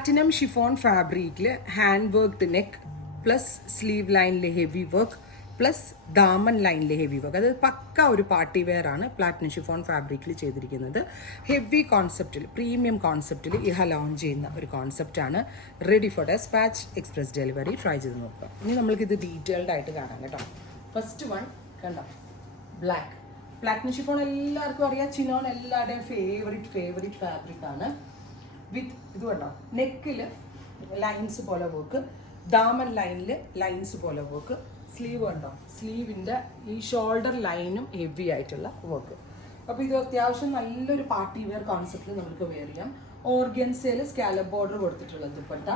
Platinum chiffon ഫാബ്രിക്കിൽ hand work neck plus sleeve ലൈനിൽ heavy work plus ദാമൻ ലൈനിൽ ഹെവി വർക്ക്. അതായത് പക്ക ഒരു പാർട്ടി വെയർ ആണ് പ്ലാറ്റിനം ഷിഫോൺ ഫാബ്രിക്കിൽ ചെയ്തിരിക്കുന്നത്. ഹെവി കോൺസെപ്റ്റിൽ, പ്രീമിയം കോൺസെപ്റ്റിൽ ഇഹ ലോഞ്ച് ചെയ്യുന്ന ഒരു കോൺസെപ്റ്റാണ്. Ready for dispatch, express delivery. Try ചെയ്ത് നോക്കുക. ഇനി നമ്മൾക്കിത് ഡീറ്റെയിൽഡ് ആയിട്ട് കാണാം കേട്ടോ. ഫസ്റ്റ് വൺ കണ്ടോ, ബ്ലാക്ക് പ്ലാറ്റിനം ഷിഫോൺ എല്ലാവർക്കും അറിയാം. ചിനോൺ എല്ലാവരുടെയും ഫേവറിറ്റ് ഫാബ്രിക് ആണ്. വിത്ത് ഇത് കണ്ടോ, നെക്കിൽ ലൈൻസ് പോലെ വർക്ക്, ദാമൻ ലൈനിൽ ലൈൻസ് പോലെ വർക്ക്, സ്ലീവ് കണ്ടോ, സ്ലീവിൻ്റെ ഈ ഷോൾഡർ ലൈനും ഹെവി ആയിട്ടുള്ള വർക്ക്. അപ്പോൾ ഇത് അത്യാവശ്യം നല്ലൊരു പാർട്ടി വെയർ കോൺസെപ്റ്റിൽ നമുക്ക് വെയർ ചെയ്യാം. ഓർഗൻസയിൽ സ്കാലപ്പ് ബോർഡർ കൊടുത്തിട്ടുള്ള ദുപ്പട്ട,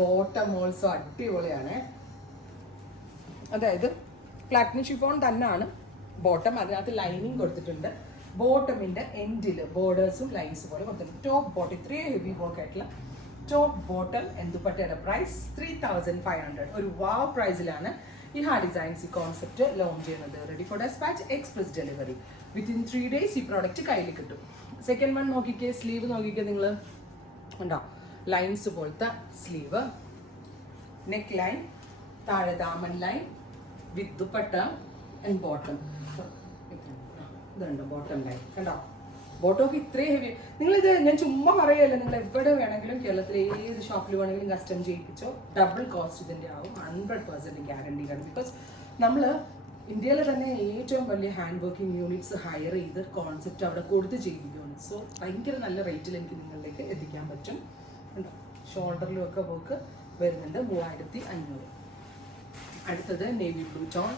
ബോട്ടം ഓൾസോ അടിപൊളിയാണ്. അതായത് പ്ലാറ്റിനം ഷിഫോൺ തന്നെയാണ് ബോട്ടം, അതിനകത്ത് ലൈനിങ് കൊടുത്തിട്ടുണ്ട്. ബോട്ടമിൻ്റെ എൻഡിൽ ബോർഡേഴ്സും ലൈൻസ് പോലെ കൊടുത്തിട്ടുണ്ട്. ടോപ്പ് ബോട്ടം ഇത്രയും ഹെവി വർക്ക് ആയിട്ടുള്ള ടോപ്പ് ബോട്ടം ദുപ്പട്ടയുടെ പ്രൈസ് 3500. ഒരു വാവ് പ്രൈസിലാണ് ഈ ഡിസൈൻസ് ഈ കോൺസെപ്റ്റ് ലോഞ്ച് ചെയ്യുന്നത്. Ready for dispatch, express delivery. Within 3 days ഈ പ്രോഡക്റ്റ് കയ്യിൽ കിട്ടും. സെക്കൻഡ് വൺ നോക്കിക്കേ, സ്ലീവ് നോക്കിക്കേ നിങ്ങൾ ഉണ്ടോ, ലൈൻസ് പോലത്തെ സ്ലീവ്, നെക്ക് ലൈൻ, താഴെ Daman line with dupatta and bottom. ഇതുണ്ട് ബോട്ടം ലൈൻ കണ്ടോ. ബോട്ടമൊക്കെ ഇത്രയും ഹെവി. നിങ്ങളിത് ഞാൻ ചുമ്മാ പറയല്ല, നിങ്ങൾ എവിടെ വേണമെങ്കിലും കേരളത്തിലെ ഏത് ഷോപ്പിൽ വേണമെങ്കിലും കസ്റ്റം ചെയ്യിപ്പിച്ചോ, ഡബിൾ കോസ്റ്റ് ഇതിൻ്റെ ആവും. 100% ഗ്യാരണ്ടി ആണ്. ബിക്കോസ് നമ്മൾ ഇന്ത്യയിലെ തന്നെ ഏറ്റവും വലിയ ഹാൻഡ് വർക്കിംഗ് യൂണിറ്റ്സ് ഹയർ ചെയ്ത് കോൺസെപ്റ്റ് അവിടെ കൊടുത്ത് ചെയ്യിക്കുകയാണ്. സോ ഭയങ്കര നല്ല റേറ്റിൽ എനിക്ക് നിങ്ങളിലേക്ക് എത്തിക്കാൻ പറ്റും. ഷോൾഡറിലും ഒക്കെ വർക്ക് വരുന്നുണ്ട്. 3500. അടുത്തത് നേവി ബ്ലൂ ടോൺ,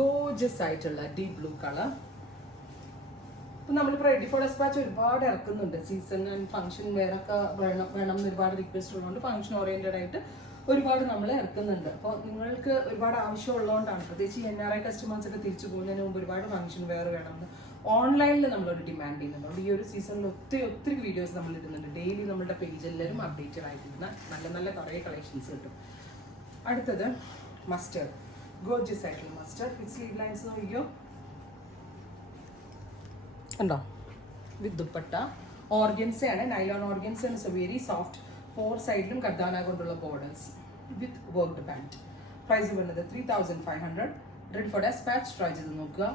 ഗോർജസ് ആയിട്ടുള്ള ഡീപ് ബ്ലൂ കളർ. ഇപ്പം നമ്മളിപ്പോൾ റെഡി ഫോർ ഡെസ്പാച്ച് ഒരുപാട് ഇറക്കുന്നുണ്ട്. സീസൺ ആൻഡ് ഫംഗ്ഷൻ വെയറൊക്കെ വേണം എന്ന് ഒരുപാട് റിക്വസ്റ്റ് ഉള്ളതുകൊണ്ട് ഫംഗ്ഷൻ ഓറിയൻറ്റഡ് ആയിട്ട് ഒരുപാട് നമ്മൾ ഇറക്കുന്നുണ്ട്. അപ്പോൾ നിങ്ങൾക്ക് ഒരുപാട് ആവശ്യമുള്ളതുകൊണ്ടാണ്, പ്രത്യേകിച്ച് NRI കസ്റ്റമേഴ്സ് ഒക്കെ തിരിച്ചു പോകുന്നതിന് മുമ്പ് ഒരുപാട് ഫംഗ്ഷൻ വെയർ വേണമെന്ന് ഓൺലൈനിൽ നമ്മളൊരു ഡിമാൻഡ് ചെയ്യുന്നുണ്ട്. ഈ ഒരു സീസണിൽ ഒത്തിരി വീഡിയോസ് നമ്മൾ ഇടുന്നുണ്ട്. ഡെയിലി നമ്മുടെ പേജ് എല്ലാവരും അപ്ഡേറ്റഡ് ആയിട്ടിരുന്ന നല്ല കുറേ കളക്ഷൻസ് കിട്ടും. അടുത്തത് മസ്റ്റേർഡ്, ഗോർജിയസ് ആയിട്ടുള്ള മസ്റ്റേർഡ് വിത്ത് സ്ലീവ് ലൈൻസ് നോക്കിയോ ഉണ്ടോ, വിത്ത് ദുപ്പട്ട. ഓർഗൻസയാണ്, നൈലോൺ ഓർഗൻസയാണ്. So very soft. 4 സൈഡിലും കർദാന കൊണ്ടുള്ള borders with worked pant. Price വരുന്നത് 3500. Ready for dispatch. ട്രൈ ചെയ്ത് നോക്കുക.